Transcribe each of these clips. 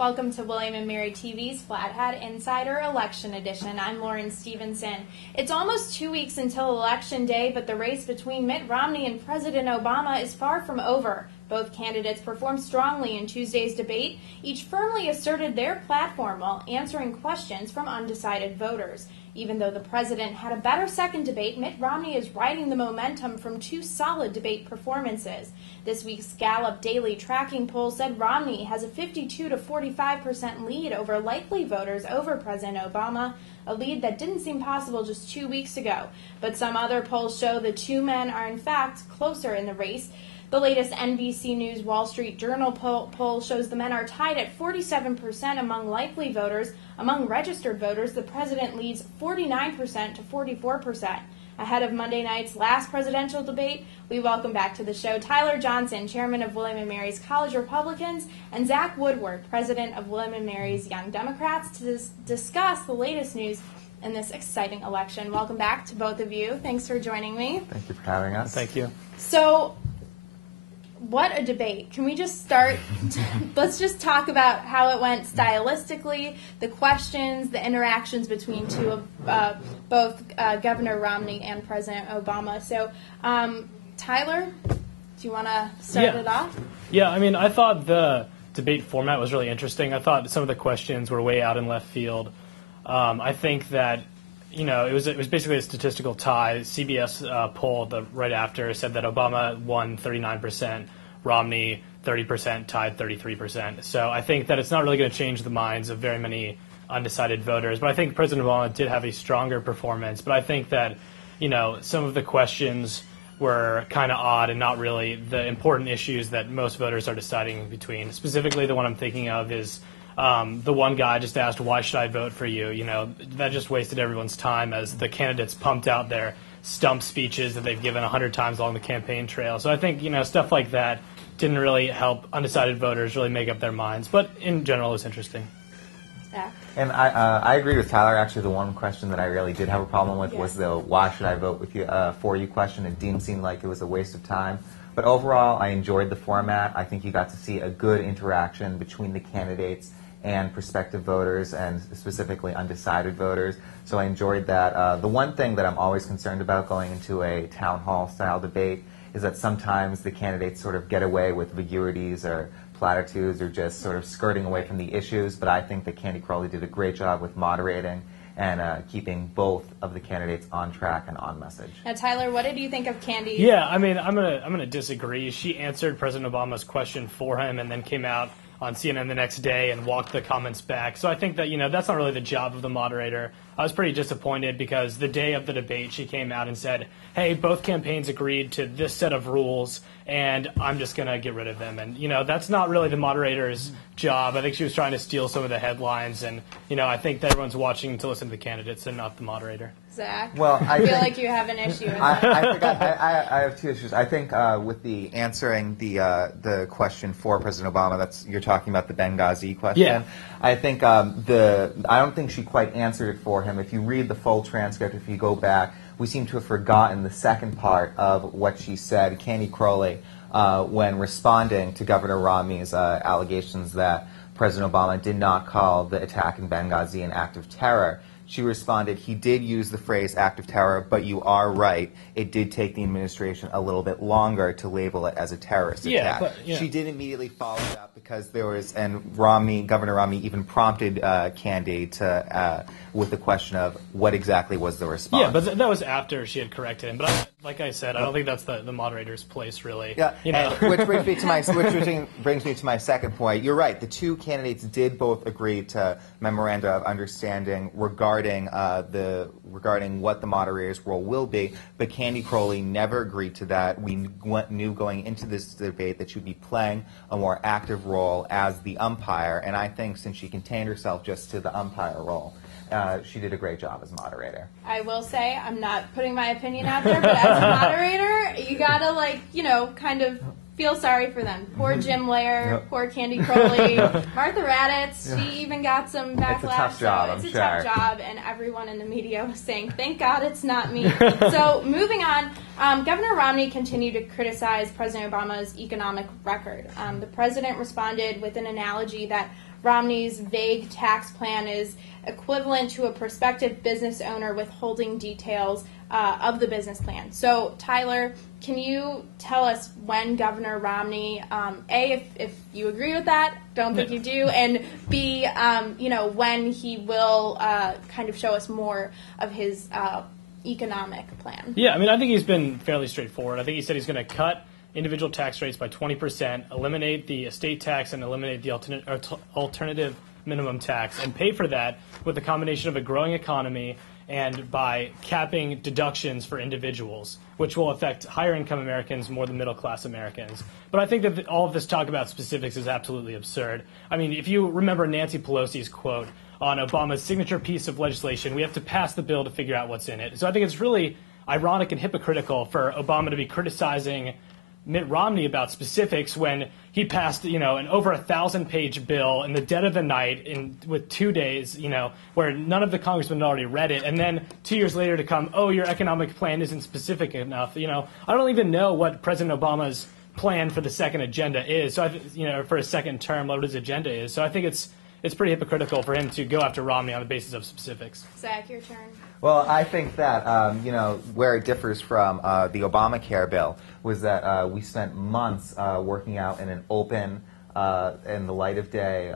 Welcome to William & Mary TV's Flathead Insider Election Edition. I'm Lauren Stevenson. It's almost 2 weeks until Election Day, but the race between Mitt Romney and President Obama is far from over. Both candidates performed strongly in Tuesday's debate. Each firmly asserted their platform while answering questions from undecided voters. Even though the president had a better second debate, Mitt Romney is riding the momentum from two solid debate performances. This week's Gallup Daily tracking poll said Romney has a 52 to 45% lead over likely voters over President Obama, a lead that didn't seem possible just 2 weeks ago. But some other polls show the two men are in fact closer in the race. The latest NBC News Wall Street Journal poll shows the men are tied at 47% among likely voters. Among registered voters, the president leads 49% to 44%. Ahead of Monday night's last presidential debate, we welcome back to the show Tyler Johnson, chairman of William & Mary's College Republicans, and Zach Woodward, president of William & Mary's Young Democrats, to discuss the latest news in this exciting election. Welcome back to both of you. Thanks for joining me. Thank you for having us. Thank you. So, what a debate. Can we just start? Let's just talk about how it went stylistically, the questions, the interactions between both Governor Romney and President Obama. So, Tyler, do you want to start it off? Yeah, I mean, I thought the debate format was really interesting. I thought some of the questions were way out in left field. I think that, you know, it was basically a statistical tie. CBS poll right after said that Obama won 39%, Romney 30%, tied 33%. So I think that it's not really going to change the minds of very many undecided voters. But I think President Obama did have a stronger performance. But I think that, you know, some of the questions were kind of odd and not really the important issues that most voters are deciding between. Specifically, the one I'm thinking of is the one guy just asked, why should I vote for you? You know, that just wasted everyone's time as the candidates pumped out their stump speeches that they've given 100 times along the campaign trail. So I think, you know, stuff like that didn't really help undecided voters really make up their minds. But in general, it was interesting. Yeah. And I agree with Tyler. Actually, the one question that I really did have a problem with was the why should I vote with you for you question. It didn't seem like it was a waste of time. But overall, I enjoyed the format. I think you got to see a good interaction between the candidates and prospective voters, and specifically undecided voters. So I enjoyed that. The one thing that I'm always concerned about going into a town hall style debate is that sometimes the candidates sort of get away with vagaries or platitudes or just sort of skirting away from the issues. But I think that Candy Crowley did a great job with moderating and keeping both of the candidates on track and on message. Now, Tyler, what did you think of Candy? Yeah, I mean, I'm gonna disagree. She answered President Obama's question for him and then came out on CNN the next day and walked the comments back. So I think that, you know, that's not really the job of the moderator. I was pretty disappointed because the day of the debate, she came out and said, hey, both campaigns agreed to this set of rules, and I'm just going to get rid of them. And, you know, that's not really the moderator's job. I think she was trying to steal some of the headlines. And, you know, I think that everyone's watching to listen to the candidates and not the moderator. Zach, well, I feel like you have an issue with that. I have two issues. I think with the answering the question for President Obama, you're talking about the Benghazi question. Yeah. I think I don't think she quite answered it for him. If you read the full transcript, if you go back, we seem to have forgotten the second part of what she said, Candy Crowley, when responding to Governor Romney's allegations that President Obama did not call the attack in Benghazi an act of terror. She responded, he did use the phrase act of terror, but you are right. It did take the administration a little bit longer to label it as a terrorist attack. But, yeah. She did immediately follow it up because there was, and Governor Romney even prompted Candy to with the question of what exactly was the response. Yeah, but that was after she had corrected him. But like I said, I don't think that's the moderator's place, really. Yeah, you know? which brings me to my second point. You're right. The two candidates did both agree to memoranda of understanding regarding what the moderator's role will be, but Candy Crowley never agreed to that. We knew going into this debate that she would be playing a more active role as the umpire, and I think since she contained herself just to the umpire role, she did a great job as moderator. I will say, I'm not putting my opinion out there, but as a moderator, you gotta, kind of feel sorry for them. Poor Jim Lair, poor Candy Crowley, Martha Raddatz, she even got some backlash. It's a tough job, It's a tough job, and everyone in the media was saying, thank God it's not me. So, moving on, Governor Romney continued to criticize President Obama's economic record. The president responded with an analogy that Romney's vague tax plan is equivalent to a prospective business owner withholding details of the business plan. So, Tyler, can you tell us when Governor Romney, A, if you agree with that, don't think you do, and B, when he will kind of show us more of his economic plan? Yeah, I mean, I think he's been fairly straightforward. I think he said he's going to cut individual tax rates by 20%, eliminate the estate tax, and eliminate the alternative minimum tax, and pay for that with a combination of a growing economy and by capping deductions for individuals, which will affect higher income Americans more than middle class Americans. But I think that all of this talk about specifics is absolutely absurd. I mean, if you remember Nancy Pelosi's quote on Obama's signature piece of legislation, we have to pass the bill to figure out what's in it. So I think it's really ironic and hypocritical for Obama to be criticizing Mitt Romney about specifics when he passed, an over 1,000-page bill in the dead of the night with 2 days, where none of the congressmen had already read it, and then 2 years later to come, oh, your economic plan isn't specific enough. I don't even know what President Obama's plan for the second agenda is. So, for his second term, what his agenda is. So I think it's pretty hypocritical for him to go after Romney on the basis of specifics. Zach, your turn. Well, I think that, where it differs from the Obamacare bill was that we spent months working out in an open, in the light of day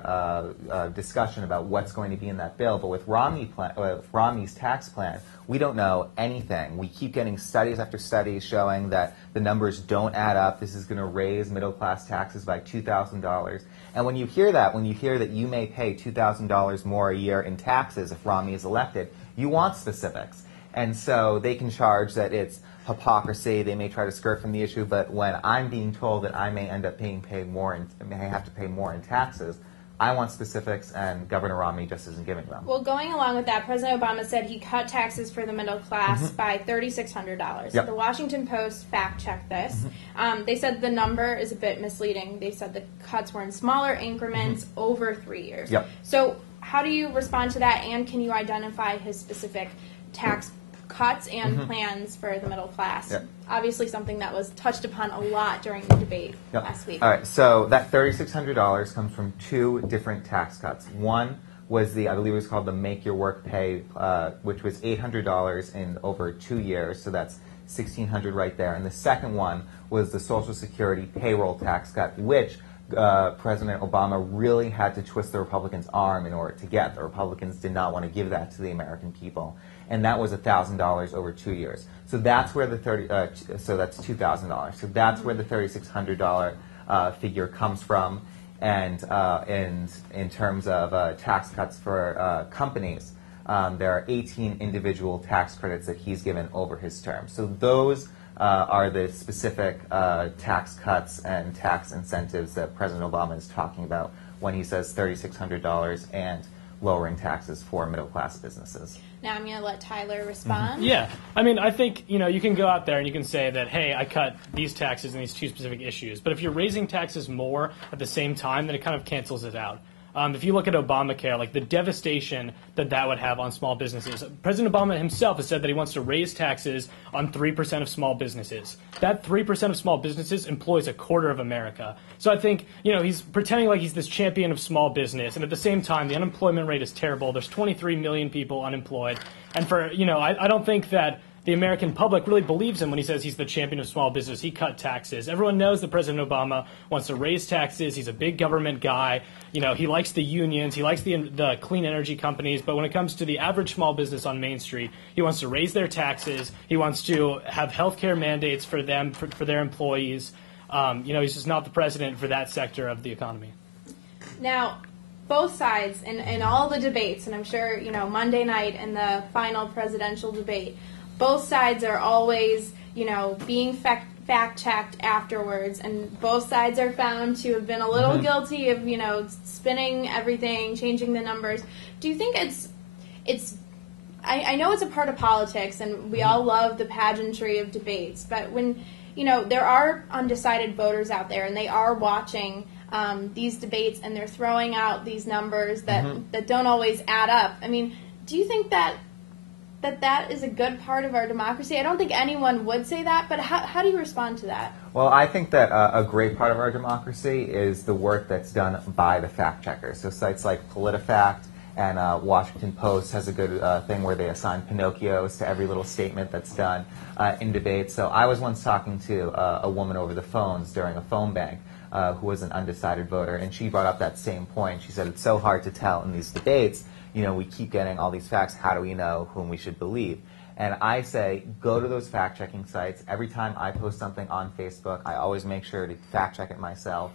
discussion about what's going to be in that bill. But with Romney's tax plan, we don't know anything. We keep getting studies after studies showing that the numbers don't add up. This is going to raise middle-class taxes by $2,000. And when you hear that you may pay $2,000 more a year in taxes if Romney is elected, you want specifics. And so they can charge that it's hypocrisy. They may try to skirt from the issue, but when I'm being told that I may end up may have to pay more in taxes, I want specifics, and Governor Romney just isn't giving them. Well, going along with that, President Obama said he cut taxes for the middle class by $3,600. Yep. The Washington Post fact-checked this. They said the number is a bit misleading. They said the cuts were in smaller increments over 3 years. Yep. So how do you respond to that, and can you identify his specific tax cuts and plans for the middle class? Yep. Obviously something that was touched upon a lot during the debate last week. All right, so that $3,600 comes from two different tax cuts. One was I believe it was called the Make Your Work Pay, which was $800 in over 2 years, so that's $1,600 right there. And the second one was the Social Security payroll tax cut, which President Obama really had to twist the Republicans' arm in order to get. The Republicans did not want to give that to the American people, and that was $1,000 over 2 years. So that's where so that's $2,000. So that's where the $3,600 figure comes from. And in terms of tax cuts for companies, there are 18 individual tax credits that he's given over his term. So those are the specific tax cuts and tax incentives that President Obama is talking about when he says $3,600 and lowering taxes for middle-class businesses. Now I'm going to let Tyler respond. Yeah. I mean, I think, you can go out there and you can say that, hey, I cut these taxes in these two specific issues. But if you're raising taxes more at the same time, then it kind of cancels it out. If you look at Obamacare, like the devastation that would have on small businesses. President Obama himself has said that he wants to raise taxes on 3% of small businesses. That 3% of small businesses employs a quarter of America. So I think, he's pretending like he's this champion of small business. And at the same time, the unemployment rate is terrible. There's 23 million people unemployed. And I don't think that the American public really believes him when he says he's the champion of small business. He cut taxes. Everyone knows that President Obama wants to raise taxes. He's a big government guy. He likes the unions. He likes the clean energy companies. But when it comes to the average small business on Main Street, he wants to raise their taxes. He wants to have health care mandates for them, for their employees. He's just not the president for that sector of the economy. Now, both sides in all the debates, and I'm sure, Monday night in the final presidential debate, both sides are always, being fact-checked afterwards, and both sides are found to have been a little guilty of, spinning everything, changing the numbers. Do you think I know it's a part of politics, and we all love the pageantry of debates, but when, there are undecided voters out there, and they are watching these debates, and they're throwing out these numbers that don't always add up. I mean, do you think that that that is a good part of our democracy? I don't think anyone would say that, but how do you respond to that? Well, I think that a great part of our democracy is the work that's done by the fact checkers. So sites like PolitiFact and Washington Post has a good thing where they assign Pinocchios to every little statement that's done in debate. So I was once talking to a woman over the phones during a phone bank who was an undecided voter, and she brought up that same point. She said it's so hard to tell in these debates. You know, we keep getting all these facts. How do we know whom we should believe? And I say, go to those fact-checking sites. Every time I post something on Facebook, I always make sure to fact-check it myself.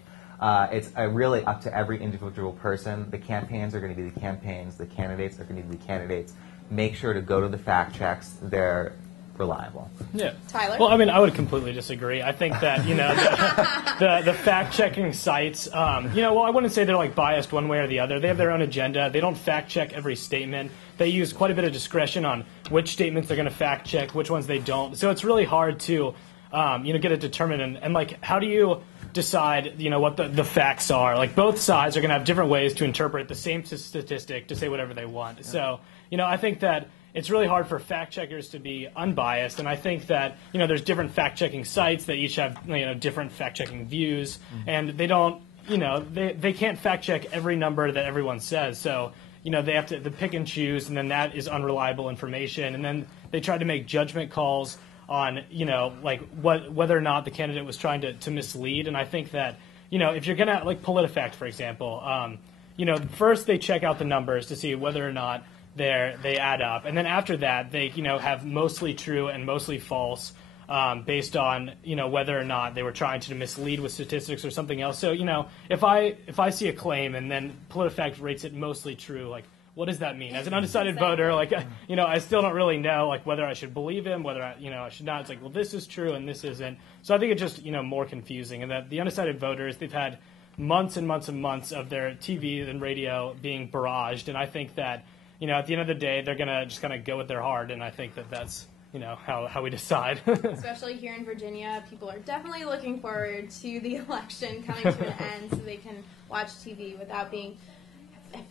It's really up to every individual person. The campaigns are going to be the campaigns. The candidates are going to be the candidates. Make sure to go to the fact checks. They're reliable. Yeah. Tyler? Well, I mean, I would completely disagree. I think that, you know, the fact-checking sites, you know, well, I wouldn't say they're, like, biased one way or the other. They have their own agenda. They don't fact-check every statement. They use quite a bit of discretion on which statements they're going to fact-check, which ones they don't. So it's really hard to, you know, get it determined. And, like, how do you decide, you know, what the facts are? Like, both sides are going to have different ways to interpret the same statistic to say whatever they want. Yeah. So, you know, I think that it's really hard for fact checkers to be unbiased, and I think that, you know, there's different fact checking sites that each have, you know, different fact checking views, and they don't, you know, they can't fact check every number that everyone says. So, you know, they have to pick and choose, and then that is unreliable information, and then they try to make judgment calls on, you know, like whether or not the candidate was trying to mislead. And I think that, you know, if you're gonna, like PolitiFact, for example, you know, first they check out the numbers to see whether or not they add up, and then after that they, you know, have mostly true and mostly false based on, you know, whether or not they were trying to mislead with statistics or something else. So, you know, if I see a claim and then PolitiFact rates it mostly true, like, what does that mean? As an undecided voter, like, you know, I still don't really know, like, whether I should believe him, whether I, you know, I should not. It's like, well, this is true and this isn't. So I think it's just, you know, more confusing, and that the undecided voters, they've had months and months and months of their TV and radio being barraged, and I think that, you know, at the end of the day, they're going to just kind of go with their heart, and I think that that's, you know, how we decide. Especially here in Virginia, people are definitely looking forward to the election coming to an end so they can watch TV without being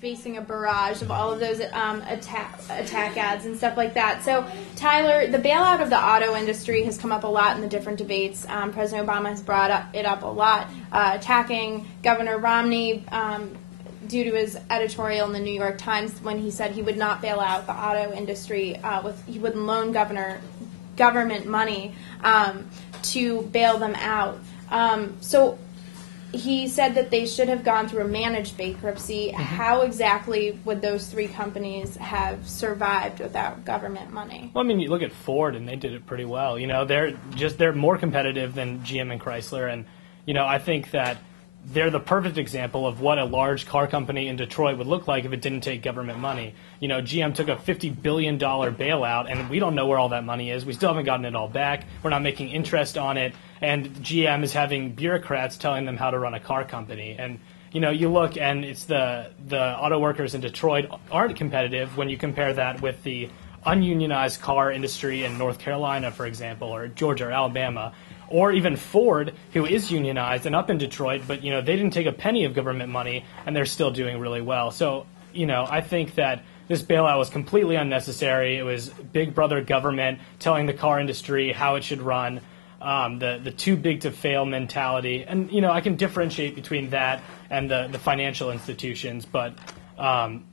facing a barrage of all of those attack ads and stuff like that. So, Tyler, the bailout of the auto industry has come up a lot in the different debates. President Obama has brought it up a lot, attacking Governor Romney due to his editorial in the New York Times when he said he would not bail out the auto industry, he wouldn't loan government money to bail them out. So he said that they should have gone through a managed bankruptcy. Mm-hmm. How exactly would those three companies have survived without government money? Well, I mean, you look at Ford, and they did it pretty well. You know, they're more competitive than GM and Chrysler, and, you know, I think that they're the perfect example of what a large car company in Detroit would look like if it didn't take government money. You know, GM took a $50 billion bailout, and we don't know where all that money is. We still haven't gotten it all back. We're not making interest on it, and GM is having bureaucrats telling them how to run a car company. And, you know, you look, and it's the auto workers in Detroit aren't competitive when you compare that with the ununionized car industry in North Carolina, for example, or Georgia or Alabama. Or even Ford, who is unionized and up in Detroit, but, you know, they didn't take a penny of government money, and they're still doing really well. So, you know, I think that this bailout was completely unnecessary. It was big brother government telling the car industry how it should run, the too big to fail mentality. And, you know, I can differentiate between that and the financial institutions, but,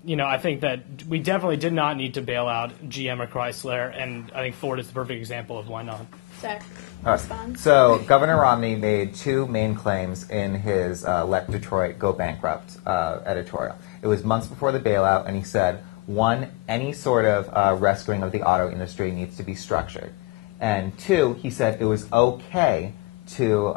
you know, I think that we definitely did not need to bail out GM or Chrysler, and I think Ford is the perfect example of why not. Zach, respond. So Governor Romney made two main claims in his Let Detroit Go Bankrupt editorial. It was months before the bailout, and he said, one, any sort of rescuing of the auto industry needs to be structured. And two, he said it was okay to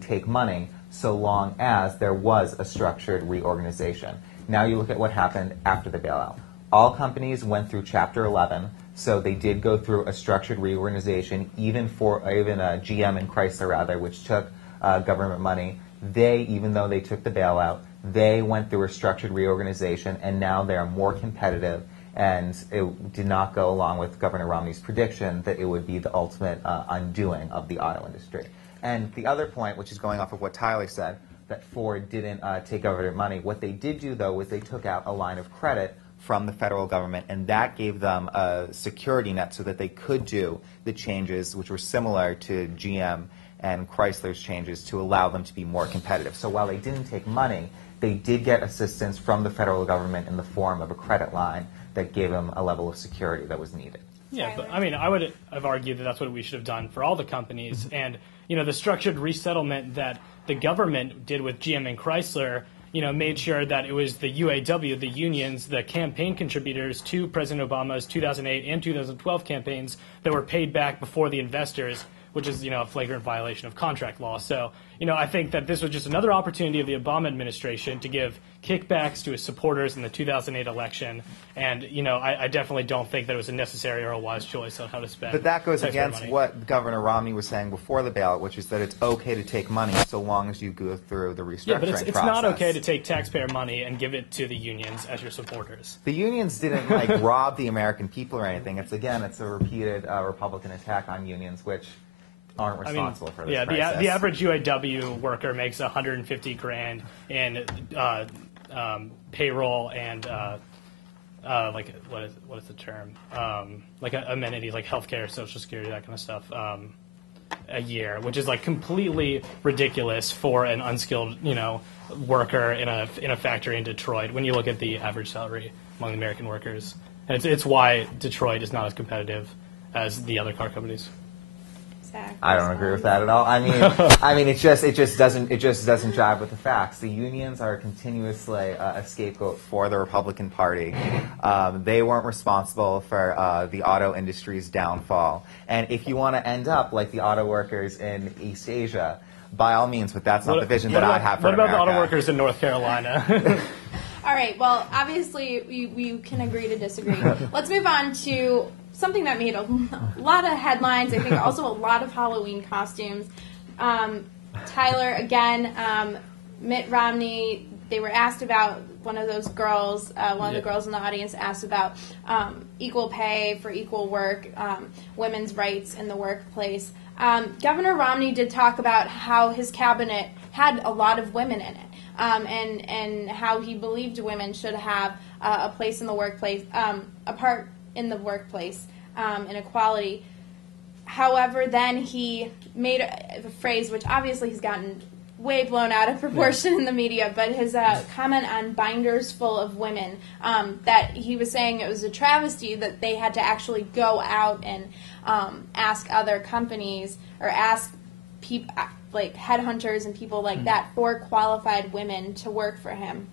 take money so long as there was a structured reorganization. Now you look at what happened after the bailout. All companies went through Chapter 11, so they did go through a structured reorganization, even GM and Chrysler, rather, which took government money. Even though they took the bailout, they went through a structured reorganization, and now they are more competitive, and it did not go along with Governor Romney's prediction that it would be the ultimate undoing of the auto industry. And the other point, which is going off of what Tyler said, that Ford didn't take government money, what they did do, though, was they took out a line of credit from the federal government, and that gave them a security net so that they could do the changes which were similar to GM and Chrysler's changes to allow them to be more competitive. So while they didn't take money, they did get assistance from the federal government in the form of a credit line that gave them a level of security that was needed. Yeah, but I mean, I would have argued that that's what we should have done for all the companies. And, you know, the structured resettlement that the government did with GM and Chrysler, you know, made sure that it was the UAW, the unions, the campaign contributors to President Obama's 2008 and 2012 campaigns that were paid back before the investors, which is, you know, a flagrant violation of contract law. So, you know, I think that this was just another opportunity of the Obama administration to give kickbacks to his supporters in the 2008 election. And, you know, I definitely don't think that it was a necessary or a wise choice on how to spend. But that goes taxpayer against money. what Governor Romney was saying before the ballot, which is that it's okay to take money so long as you go through the restructuring Yeah, but it's process. not okay to take taxpayer money and give it to the unions as your supporters. The unions didn't like rob the American people or anything. It's a repeated Republican attack on unions, which aren't responsible for this crisis. Yeah, the average UAW worker makes $150,000 in payroll and like what is the term? Like amenities like healthcare, Social Security, that kind of stuff. A year, which is like completely ridiculous for an unskilled, you know, worker in a factory in Detroit. When you look at the average salary among American workers, and it's why Detroit is not as competitive as the other car companies. I don't agree with that at all. I mean, it just doesn't jive with the facts. The unions are continuously a scapegoat for the Republican Party. They weren't responsible for the auto industry's downfall. And if you want to end up like the auto workers in East Asia, by all means, but that's not the vision that I have for America. What about the auto workers in North Carolina? All right, well, obviously, we can agree to disagree. Let's move on to something that made a lot of headlines, I think also a lot of Halloween costumes. Tyler, again, Mitt Romney, they were asked about one of those girls, one of the girls in the audience asked about equal pay for equal work, women's rights in the workplace. Governor Romney did talk about how his cabinet had a lot of women in it. And how he believed women should have a place in the workplace, a part in the workplace, in equality. However, then he made a phrase which obviously has gotten way blown out of proportion in the media, but his comment on binders full of women, that he was saying it was a travesty that they had to actually go out and ask other companies or ask people like headhunters and people like that for qualified women to work for him.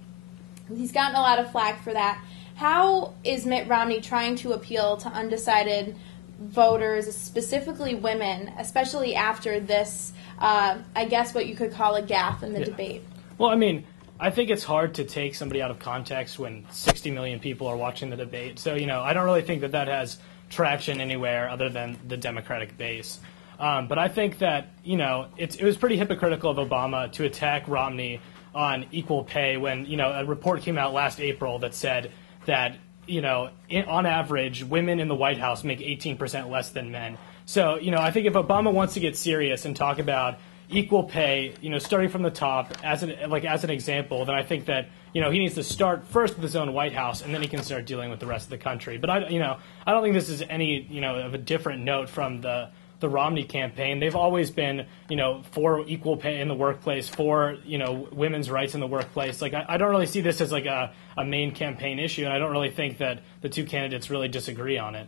He's gotten a lot of flack for that. How is Mitt Romney trying to appeal to undecided voters, specifically women, especially after this, I guess what you could call a gaffe in the debate? Well, I mean, I think it's hard to take somebody out of context when 60 million people are watching the debate. So, you know, I don't really think that has traction anywhere other than the Democratic base. But I think that, you know, it was pretty hypocritical of Obama to attack Romney on equal pay when, you know, a report came out last April that said that, you know, on average, women in the White House make 18% less than men. So, you know, I think if Obama wants to get serious and talk about equal pay, you know, starting from the top as an example, then I think that, you know, he needs to start first with his own White House, and then he can start dealing with the rest of the country. But I don't think this is any, you know, of a different note from the Romney campaign. They've always been, you know, for equal pay in the workplace, for, you know, women's rights in the workplace. Like, I don't really see this as like a main campaign issue, and I don't really think that the two candidates really disagree on it.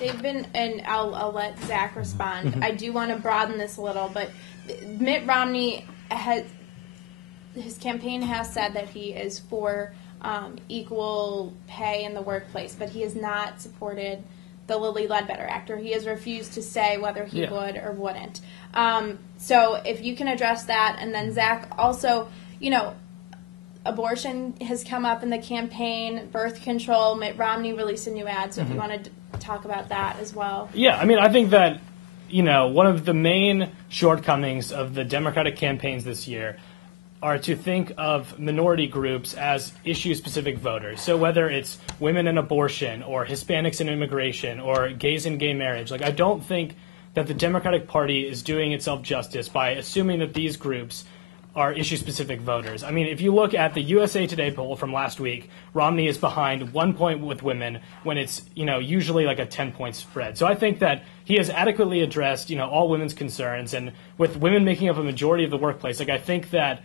They've been, and I'll let Zach respond. I do want to broaden this a little, but Mitt Romney his campaign has said that he is for equal pay in the workplace, but he has not supported the Lilly Ledbetter Act, or he has refused to say whether he would or wouldn't. So if you can address that, and then Zach, also, you know, abortion has come up in the campaign, birth control. Mitt Romney released a new ad, so if you wanted to talk about that as well. Yeah, I mean, I think that, you know, one of the main shortcomings of the Democratic campaigns this year are to think of minority groups as issue-specific voters. So whether it's women and abortion, or Hispanics and immigration, or gays and gay marriage, like, I don't think that the Democratic Party is doing itself justice by assuming that these groups are issue-specific voters. I mean, if you look at the USA Today poll from last week, Romney is behind 1 point with women when it's, usually like a 10-point spread. So I think that he has adequately addressed, all women's concerns. And with women making up a majority of the workplace, I think that,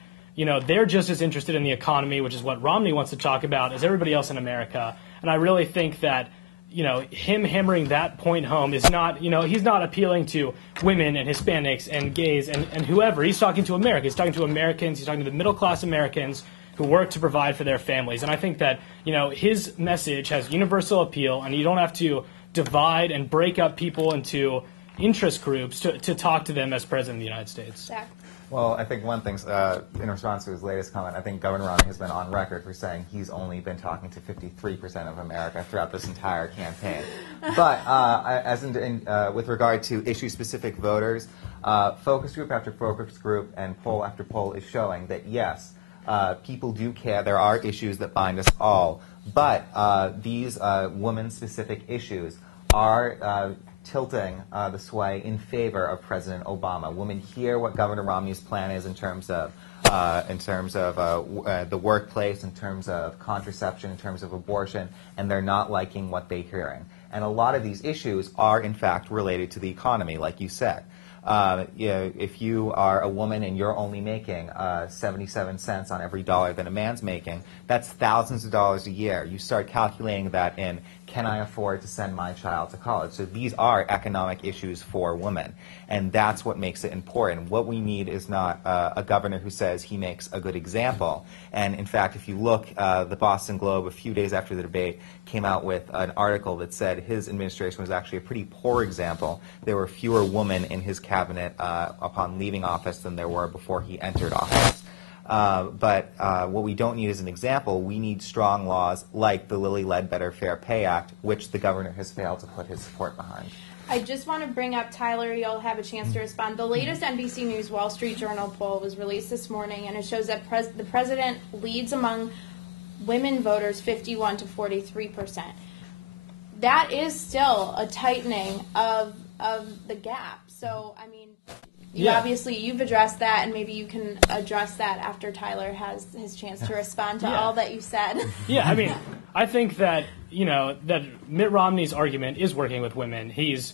they're just as interested in the economy, which is what Romney wants to talk about, as everybody else in America. And I really think that him hammering that point home is not, he's not appealing to women and Hispanics and gays and whoever. He's talking to America. He's talking to Americans. He's talking to the middle-class Americans who work to provide for their families. And I think that, his message has universal appeal, and you don't have to divide and break up people into interest groups to talk to them as President of the United States. Zach? Well, I think one thing, in response to his latest comment, I think Governor Romney has been on record for saying he's only been talking to 53% of America throughout this entire campaign. But with regard to issue-specific voters, focus group after focus group and poll after poll is showing that, yes, people do care. There are issues that bind us all. But these woman-specific issues are tilting the sway in favor of President Obama. Women hear what Governor Romney's plan is in terms of the workplace, in terms of contraception, in terms of abortion, and they're not liking what they're hearing. And a lot of these issues are, in fact, related to the economy, like you said. If you are a woman and you're only making 77 cents on every dollar that a man's making, that's thousands of dollars a year. You start calculating that in, can I afford to send my child to college? So these are economic issues for women, and that's what makes it important. What we need is not a governor who says he makes a good example. And in fact, if you look, the Boston Globe, a few days after the debate, came out with an article that said his administration was actually a pretty poor example. There were fewer women in his cabinet upon leaving office than there were before he entered office. But what we don't need is an example. We need strong laws like the Lilly Ledbetter Fair Pay Act, which the governor has failed to put his support behind. I just want to bring up, Tyler, you'll have a chance to respond. The latest NBC News Wall Street Journal poll was released this morning, and it shows that the president leads among women voters 51 to 43%. That is still a tightening of the gap. So, I mean, you've addressed that, and maybe you can address that after Tyler has his chance to respond to all that you said. Yeah, I mean, I think that, that Mitt Romney's argument is working with women. His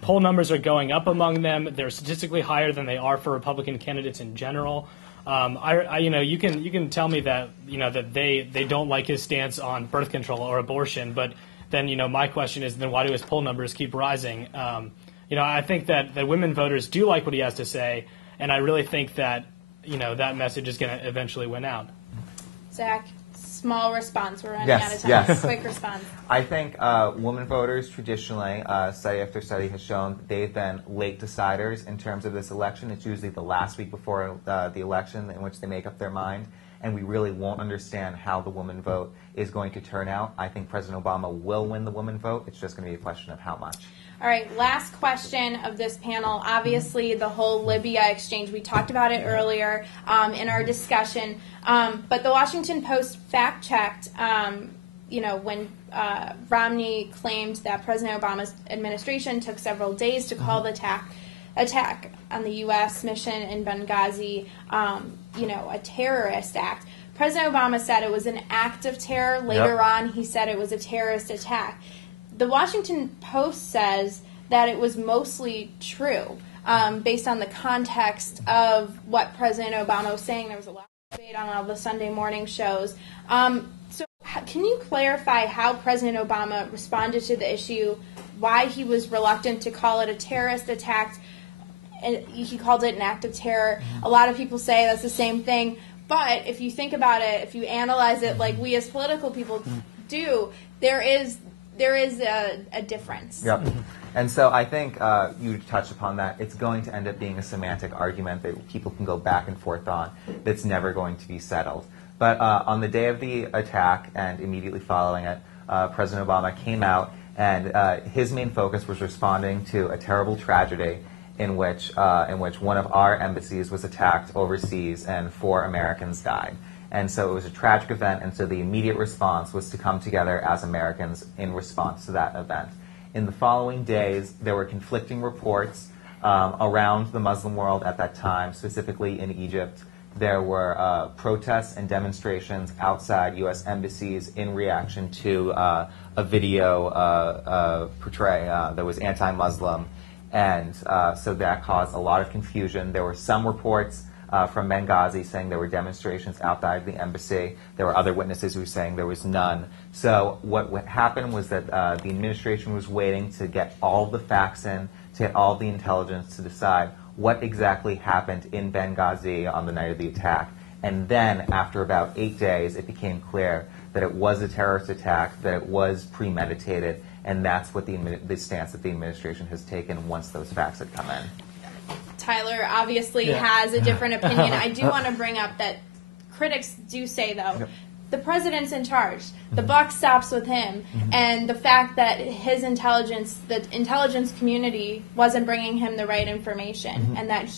poll numbers are going up among them. They're statistically higher than they are for Republican candidates in general. You can tell me that, that they don't like his stance on birth control or abortion, but then, my question is, then why do his poll numbers keep rising? I think that women voters do like what he has to say, and I really think that, that message is going to eventually win out. Zach, small response. We're running out of time. Yes. Quick response. I think women voters traditionally, study after study has shown that they've been late deciders in terms of this election. It's usually the last week before the election in which they make up their mind, and we really won't understand how the woman vote is going to turn out. I think President Obama will win the woman vote. It's just going to be a question of how much. All right, last question of this panel. Obviously, the whole Libya exchange, we talked about it earlier in our discussion, but the Washington Post fact-checked, when Romney claimed that President Obama's administration took several days to call the attack on the U.S. mission in Benghazi, a terrorist act. President Obama said it was an act of terror. Later on, he said it was a terrorist attack. The Washington Post says that it was mostly true, based on the context of what President Obama was saying. There was a lot of debate on all the Sunday morning shows. So can you clarify how President Obama responded to the issue, why he was reluctant to call it a terrorist attack, and he called it an act of terror? A lot of people say that's the same thing, but if you think about it, if you analyze it like we as political people do, there is a difference. Yep. And so I think you touched upon that. It's going to end up being a semantic argument that people can go back and forth on that's never going to be settled. But on the day of the attack and immediately following it, President Obama came out, and his main focus was responding to a terrible tragedy in which one of our embassies was attacked overseas and 4 Americans died. And so it was a tragic event, and so the immediate response was to come together as Americans in response to that event. In the following days, there were conflicting reports around the Muslim world at that time, specifically in Egypt, there were protests and demonstrations outside U.S. embassies in reaction to a video that was anti-Muslim, and so that caused a lot of confusion. There were some reports from Benghazi saying there were demonstrations outside the embassy. There were other witnesses who were saying there was none. So what happened was that the administration was waiting to get all the facts in, to get all the intelligence to decide what exactly happened in Benghazi on the night of the attack. And then, after about 8 days, it became clear that it was a terrorist attack, that it was premeditated, and that's what the stance that the administration has taken once those facts had come in. Tyler obviously has a different opinion. I do want to bring up that critics do say, though, the president's in charge. The buck stops with him. And the fact that the intelligence community wasn't bringing him the right information, and that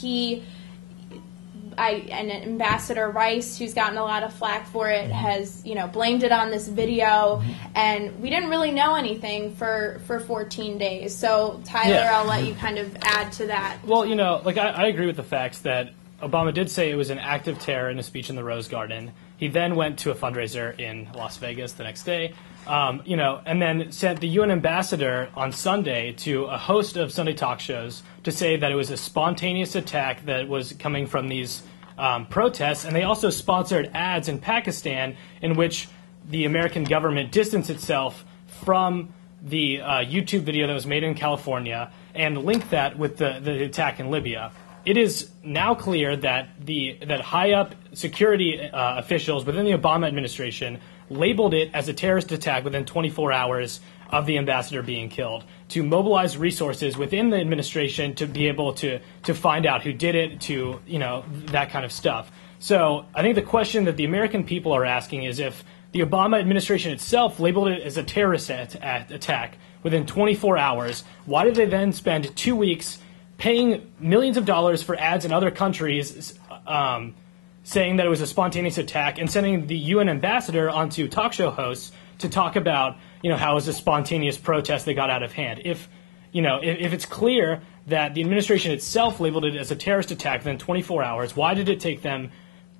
and Ambassador Rice, who's gotten a lot of flack for it, has blamed it on this video, and we didn't really know anything for 14 days. So Tyler, I'll let you kind of add to that. Well, I agree with the facts that Obama did say it was an act of terror in a speech in the Rose Garden. He then went to a fundraiser in Las Vegas the next day, and then sent the UN ambassador on Sunday to a host of Sunday talk shows to say that it was a spontaneous attack that was coming from these protests. And they also sponsored ads in Pakistan in which the American government distanced itself from the YouTube video that was made in California and linked that with the attack in Libya. It is now clear that that high-up security officials within the Obama administration labeled it as a terrorist attack within 24 hours of the ambassador being killed, to mobilize resources within the administration to be able to find out who did it, to that kind of stuff. So I think the question that the American people are asking is, if the Obama administration itself labeled it as a terrorist attack within 24 hours, why did they then spend 2 weeks paying millions of dollars for ads in other countries saying that it was a spontaneous attack, and sending the UN ambassador onto talk show hosts to talk about how it was a spontaneous protest that got out of hand? If it's clear that the administration itself labeled it as a terrorist attack within 24 hours, why did it take them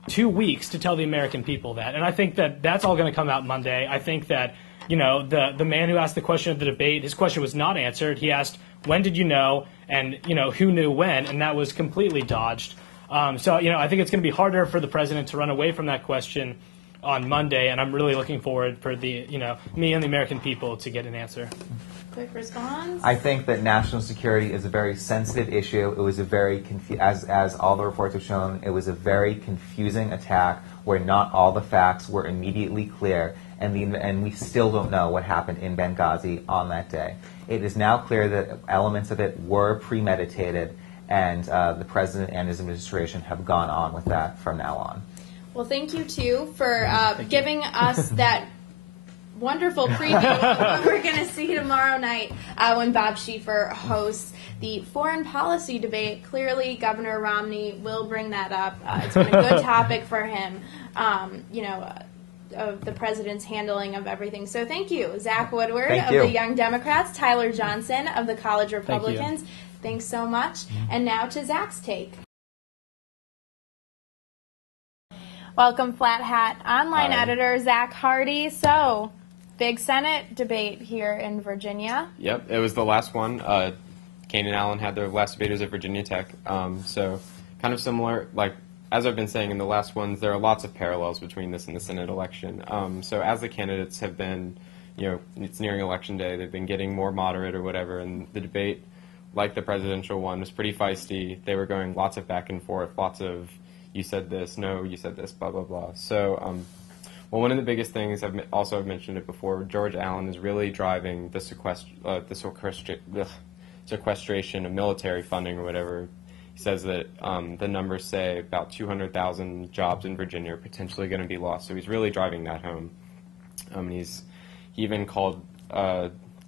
2 weeks to tell the American people that? And I think that that's all going to come out Monday. I think that the man who asked the question of the debate, his question was not answered. He asked, when did you know, and who knew when, and that was completely dodged. So I think it's going to be harder for the president to run away from that question on Monday, and I'm really looking forward for me and the American people to get an answer. Quick response? I think that national security is a very sensitive issue. It was a very, as all the reports have shown, it was a very confusing attack where not all the facts were immediately clear, and we still don't know what happened in Benghazi on that day. It is now clear that elements of it were premeditated, and the president and his administration have gone on with that from now on. Well, thank you, too, for giving us that wonderful preview of what we're going to see tomorrow night when Bob Schieffer hosts the foreign policy debate. Clearly, Governor Romney will bring that up. It's been a good topic for him, of the president's handling of everything. So thank you, Zach Woodward of the Young Democrats, Tyler Johnson of the College Republicans. Thanks so much. And now to Zach's take. Welcome, Flat Hat online editor Zach Hardy. So, big Senate debate here in Virginia. Yep, it was the last one. Kane and Allen had their last debaters at Virginia Tech. So, kind of similar, as I've been saying in the last ones, there are lots of parallels between this and the Senate election. So, as the candidates have been, it's nearing election day, they've been getting more moderate or whatever, and the debate, like the presidential one, was pretty feisty. They were going lots of back and forth, lots of you said this, no, you said this, blah, blah, blah. So, one of the biggest things, I've mentioned it before, George Allen is really driving the sequestration of military funding or whatever. He says that the numbers say about 200,000 jobs in Virginia are potentially going to be lost. So he's really driving that home. He even called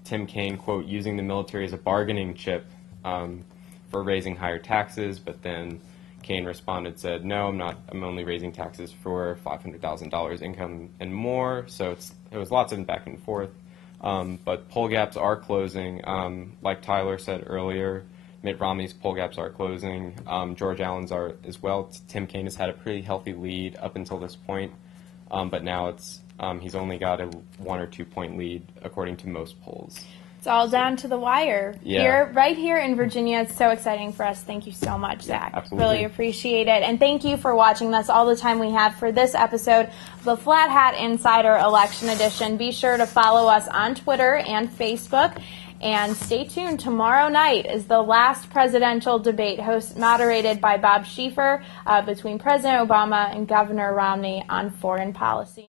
Tim Kaine, quote, using the military as a bargaining chip for raising higher taxes, but then Kaine responded, said, no, I'm not. I'm only raising taxes for $500,000 income and more. So it was lots of back and forth. But poll gaps are closing. Like Tyler said earlier, Mitt Romney's poll gaps are closing. George Allen's are as well. Tim Kaine has had a pretty healthy lead up until this point, but now he's only got a 1 or 2 point lead according to most polls. It's all down to the wire. Yeah. Right here in Virginia. It's so exciting for us. Thank you so much, Zach. Absolutely. Really appreciate it. And thank you for watching. That's all the time we have for this episode of the Flat Hat Insider Election Edition. Be sure to follow us on Twitter and Facebook. And stay tuned. Tomorrow night is the last presidential debate moderated by Bob Schieffer between President Obama and Governor Romney on foreign policy.